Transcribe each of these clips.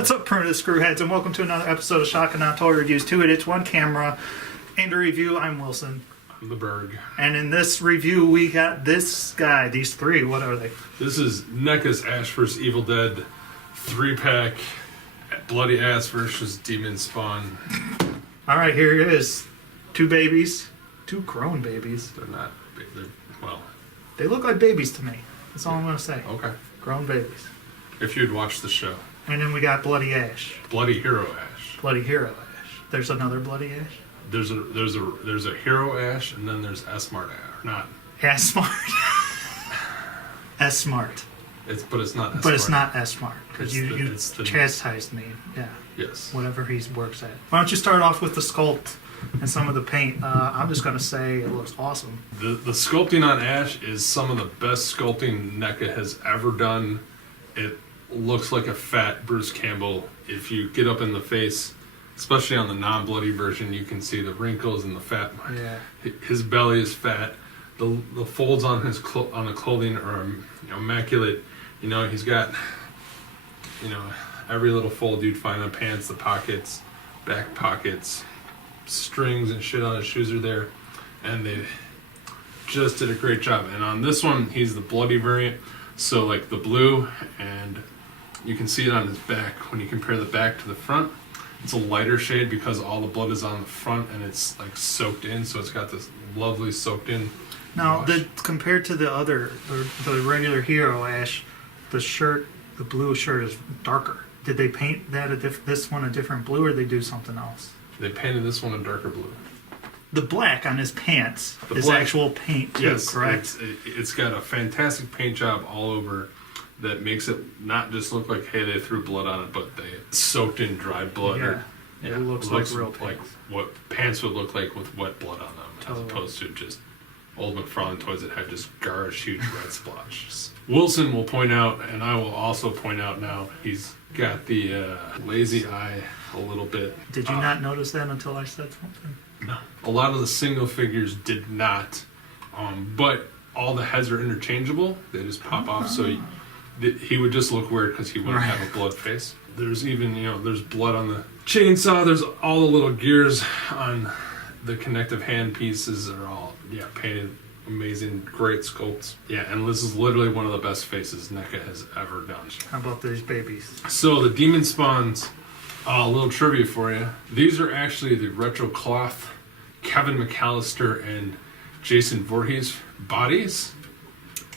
What's up, primitive screwheads, and welcome to another episode of Shock and Not Toy Reviews. 2 Idiots, 1 Camera, and a review. I'm Wilson. I'm the Berg. And in this review, we got this guy, these three. What are they? This is Neca Ash vs. Evil Dead 3-pack Bloody Ass versus Demon Spawn. Alright, here it is. 2 babies. 2 grown babies. They're not, well. They look like babies to me. That's all I'm going to say. Okay. Grown babies. If you'd watched the show. And then we got Bloody Ash. Bloody Hero Ash. Bloody Hero Ash. There's another Bloody Ash? There's a Hero Ash, and then there's S-Smart Ash. Not. S-Smart. S-Smart. But it's not S-Smart. But it's not S-Smart. Because you the chastised me. Yeah. Yes. Whatever he works at. Why don't you start off with the sculpt and some of the paint? I'm just going to say it looks awesome. The sculpting on Ash is some of the best sculpting NECA has ever done. It looks like a fat Bruce Campbell. If you get up in the face, especially on the non-bloody version, you can see the wrinkles and the fat. Yeah. His belly is fat. The folds on his on the clothing are immaculate. He's got every little fold you'd find on pants, the pockets, back pockets, strings and shit on his shoes are there, and they just did a great job. And on this one, he's the bloody variant, so like the blue, and you can see it on his back. When you compare the back to the front, it's a lighter shade because all the blood is on the front and it's like soaked in, so it's got this lovely soaked in. Now, compared to the other, the regular Hero Ash, the blue shirt is darker. Did they paint that this one a different blue, or did they do something else? They painted this one a darker blue. The black on his pants is actual paint too, yes, correct? It's got a fantastic paint job all over that makes it not just look like, hey, they threw blood on it, but they soaked in dried blood. Yeah, it looks like real pants. Like what pants would look like with wet blood on them, as opposed to just old McFarlane toys that had just garish, huge red splotches. Wilson will point out, and I will also point out now, he's got the lazy eye a little bit. Did you not notice that until I said something? No. A lot of the single figures did not, but all the heads are interchangeable. They just pop off, so he would just look weird because he wouldn't have a blood face. There's even, there's blood on the chainsaw. There's all the little gears on the connective hand pieces are all, painted. Amazing, great sculpts. Yeah, and this is literally one of the best faces NECA has ever done. How about these babies? So the Demon Spawns, a little trivia for you. These are actually the retro cloth Kevin McAllister and Jason Voorhees bodies.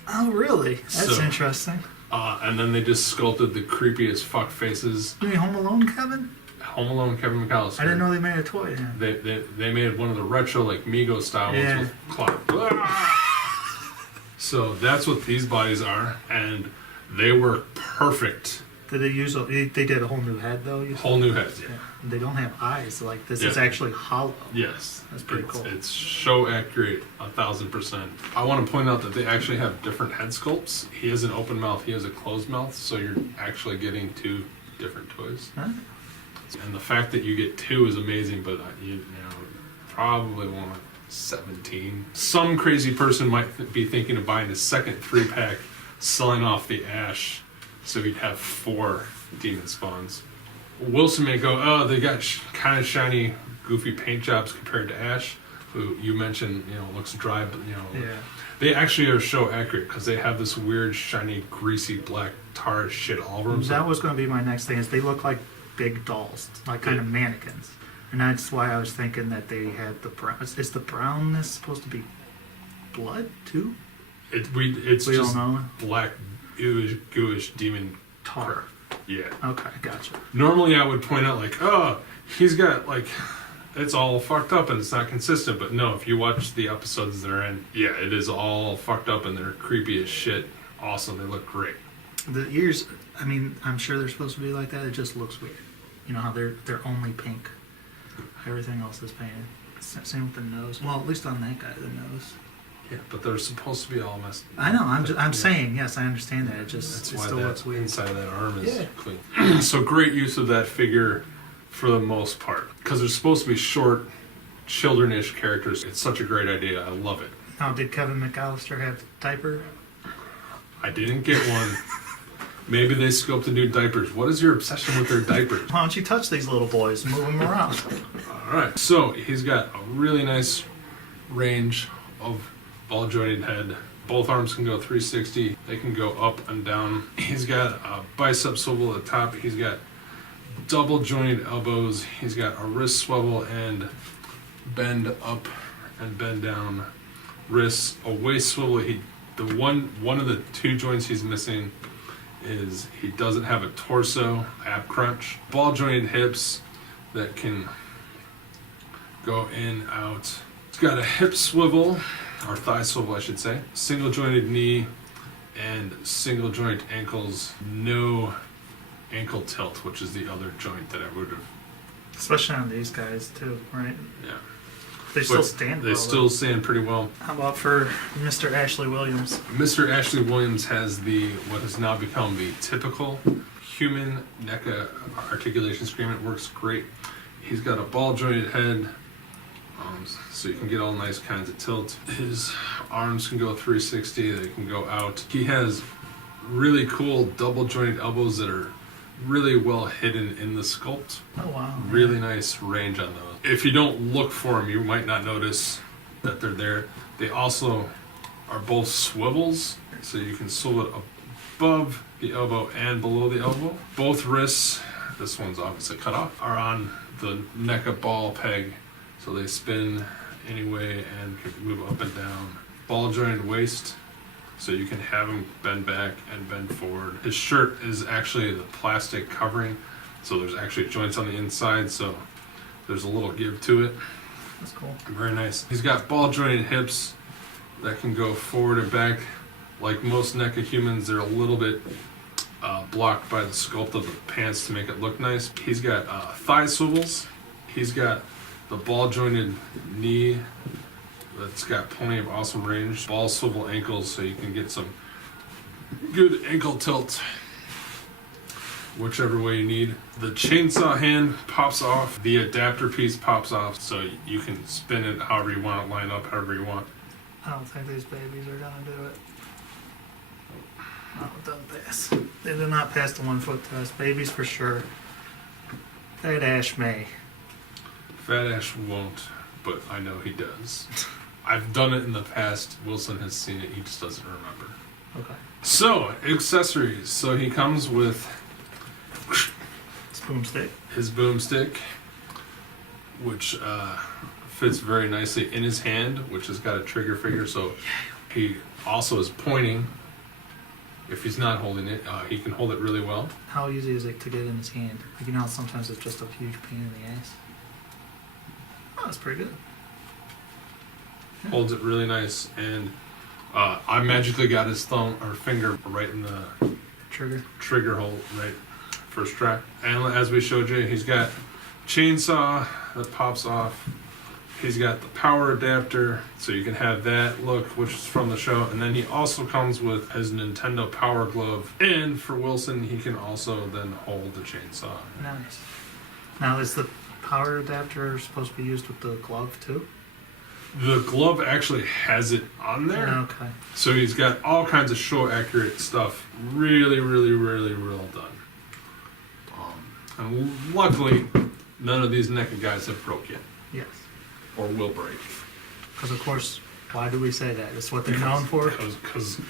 Oh, really? That's interesting. And then they just sculpted the creepiest fuck faces. You mean Home Alone, Kevin? Home Alone, Kevin McAllister. I didn't know they made a toy. Yeah. They made one of the retro like Mego style ones with cloth. So that's what these bodies are, and they work perfect. Did they use? They did a whole new head though. Whole new heads, yeah. And they don't have eyes. Like this is actually hollow. Yes, that's pretty cool. It's so accurate, 1,000%. I want to point out that they actually have different head sculpts. He has an open mouth. He has a closed mouth. So you're actually getting 2 different toys. Huh? And the fact that you get 2 is amazing, but probably want 17. Some crazy person might be thinking of buying a second 3-pack, selling off the Ash, so he'd have 4 Demon Spawns. Wilson may go, oh, they got kind of shiny, goofy paint jobs compared to Ash, who you mentioned, looks dry, but they actually are so accurate because they have this weird, shiny, greasy, black tar shit all over them. That was going to be my next thing. Is they look like big dolls, like kind of mannequins, and that's why I was thinking that they had the brown. Is the brownness supposed to be blood too? It's we just don't know. Black, gooish demon tar. Yeah. Okay, gotcha. Normally I would point out like, oh, he's got like, it's all fucked up and it's not consistent. But no, if you watch the episodes they're in, it is all fucked up and they're creepy as shit. Awesome, they look great. The ears, I mean, I'm sure they're supposed to be like that. It just looks weird. You know how they're only pink. Everything else is painted. Same with the nose. Well, at least on that guy, the nose. Yeah, but they're supposed to be all messed. I know. I'm saying yes. I understand that. It still looks weird. Inside of that arm is clean. So great use of that figure for the most part because they're supposed to be short, childrenish characters. It's such a great idea. I love it. Now, did Kevin McAllister have diaper? I didn't get one. Maybe they sculpted new diapers. What is your obsession with their diapers? Why don't you touch these little boys and move them around? All right, so he's got a really nice range of ball jointed head. Both arms can go 360. They can go up and down. He's got a bicep swivel at the top. He's got double jointed elbows. He's got a wrist swivel and bend up and bend down wrists. A waist swivel. One of the two joints he's missing is he doesn't have a torso ab crunch. Ball jointed hips that can go in, out. It's got a hip swivel, or thigh swivel I should say. Single jointed knee and single joint ankles. No ankle tilt, which is the other joint that I would have. Especially on these guys too, right? Yeah. They still stand They well, still stand pretty well. How about for Mr. Ashley Williams? Mr. Ashley Williams has what has now become the typical human Neca articulation scream. It works great. He's got a ball jointed head, so you can get all nice kinds of tilt. His arms can go 360, they can go out. He has really cool double jointed elbows that are really well hidden in the sculpt. Oh wow. Really nice range on those. If you don't look for them, you might not notice that they're there. They also are both swivels, so you can swivel it above the elbow and below the elbow. Both wrists, this one's obviously cut off, are on the Neca ball peg, so they spin anyway and can move up and down. Ball jointed waist, so you can have him bend back and bend forward. His shirt is actually the plastic covering, so there's actually joints on the inside, so there's a little give to it. That's cool. Very nice. He's got ball jointed hips that can go forward and back. Like most Neca humans, they're a little bit blocked by the sculpt of the pants to make it look nice. He's got thigh swivels. He's got the ball jointed knee that's got plenty of awesome range. Ball swivel ankles, so you can get some good ankle tilt whichever way you need. The chainsaw hand pops off. The adapter piece pops off, so you can spin it however you want, line up however you want. I don't think these babies are gonna do it. No, it doesn't pass. They do not pass the 1 foot test. Babies for sure. Fat Ash may. Fat Ash won't, but I know he does. I've done it in the past. Wilson has seen it. He just doesn't remember. Okay. So, accessories. So he comes with Boomstick. his boomstick, which fits very nicely in his hand, which has got a trigger finger, so he also is pointing. If he's not holding it, he can hold it really well. How easy is it to get in his hand? Like, you know, sometimes it's just a huge pain in the ass. Oh, that's pretty good. Holds it really nice, and I magically got his thumb or finger right in the trigger hole, right first track. And as we showed you, he's got chainsaw that pops off. He's got the power adapter, so you can have that look, which is from the show. And then he also comes with his Nintendo Power Glove. And for Wilson, he can also then hold the chainsaw. Nice. Now, is the power adapter supposed to be used with the glove too? The glove actually has it on there. Okay. So he's got all kinds of show accurate stuff. Really, really, really well done. And luckily, none of these Neca guys have broke yet. Yes. Or will break. Because, of course, why do we say that? It's what they're known for? Because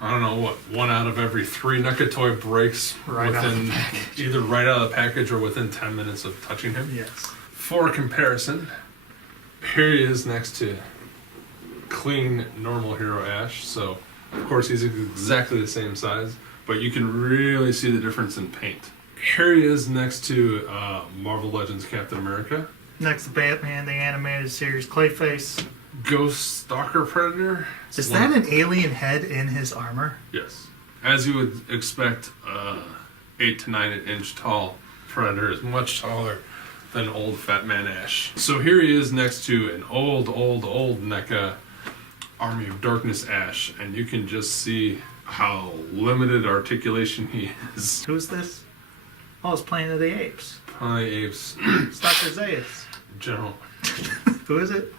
I don't know, what, 1 out of every 3 Neca toy breaks Right out of within the package. either right out of the package or within 10 minutes of touching him. Yes. For comparison, here he is next to clean, normal Hero Ash. So, of course, he's exactly the same size, but you can really see the difference in paint. Here he is next to Marvel Legends Captain America. Next to Batman, the animated series, Clayface. Ghost Stalker Predator. Is that an alien head in his armor? Yes. As you would expect, 8 to 9 inch tall Predator is much taller than old Fat Man Ash. So here he is next to an old Neca Army of Darkness Ash, and you can just see how limited articulation he is. Who's this? Oh, it's Planet of the Apes. Planet of the Apes Dr. Zayas. General. Who is it?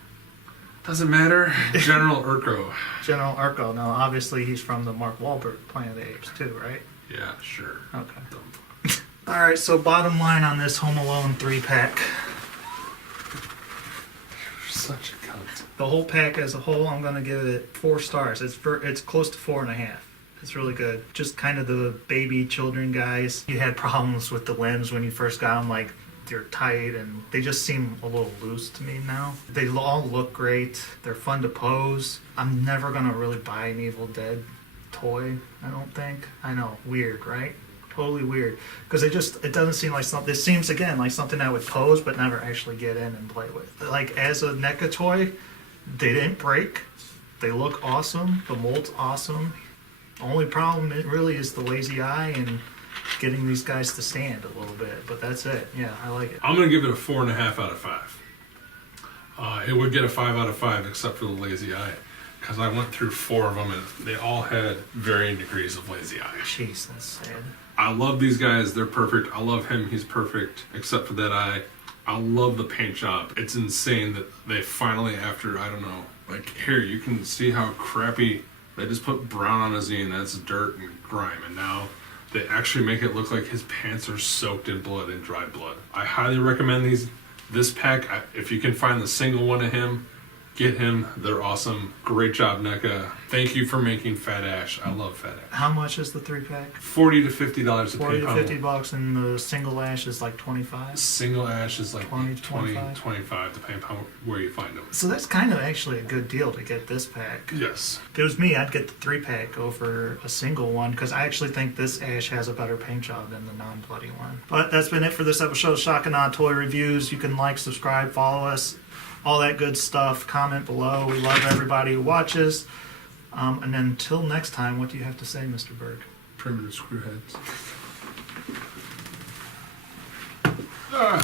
Doesn't matter. General Urko. General Urko. Now, obviously, he's from the Mark Wahlberg Planet of the Apes, too, right? Yeah, sure. Okay. Dumb. All right, so bottom line on this Home Alone 3-pack. You're such a cunt. The whole pack as a whole, I'm going to give it 4 stars. It's close to 4.5. It's really good. Just kind of the baby children guys. You had problems with the limbs when you first got them, like they're tight and they just seem a little loose to me now. They all look great. They're fun to pose. I'm never going to really buy an Evil Dead toy, I don't think. I know, weird, right? Totally weird. Because it doesn't seem like something, it seems again like something I would pose but never actually get in and play with. Like as a NECA toy, they didn't break. They look awesome. The mold's awesome. Only problem it really is the lazy eye and getting these guys to stand a little bit, but that's it. Yeah, I like it. I'm gonna give it a 4.5 out of 5. It would get a 5 out of 5 except for the lazy eye, because I went through 4 of them and they all had varying degrees of lazy eye. Jeez, that's sad. I love these guys. They're perfect. I love him. He's perfect, except for that eye. I love the paint job. It's insane that they finally, after, I don't know, like here, you can see how crappy, they just put brown on his knee and that's dirt and grime, and now they actually make it look like his pants are soaked in blood and dried blood. I highly recommend this pack. If you can find the single one of him, get him. They're awesome. Great job, NECA. Thank you for making Fat Ash. I love Fat Ash. How much is the 3-pack? $40 to $50 a 40 to paint 50 bucks, and the single ash is like 25. Single ash is like 20, 20, 25. 25, depending on where you find them. So that's kind of actually a good deal to get this pack. Yes. If it was me, I'd get the 3-pack over a single one, because I actually think this ash has a better paint job than the non-bloody one. But that's been it for this episode of Shock and Awe Toy Reviews. You can like, subscribe, follow us, all that good stuff. Comment below. We love everybody who watches. And then until next time, what do you have to say, Mr. Berg? Primitive screwheads. Ah.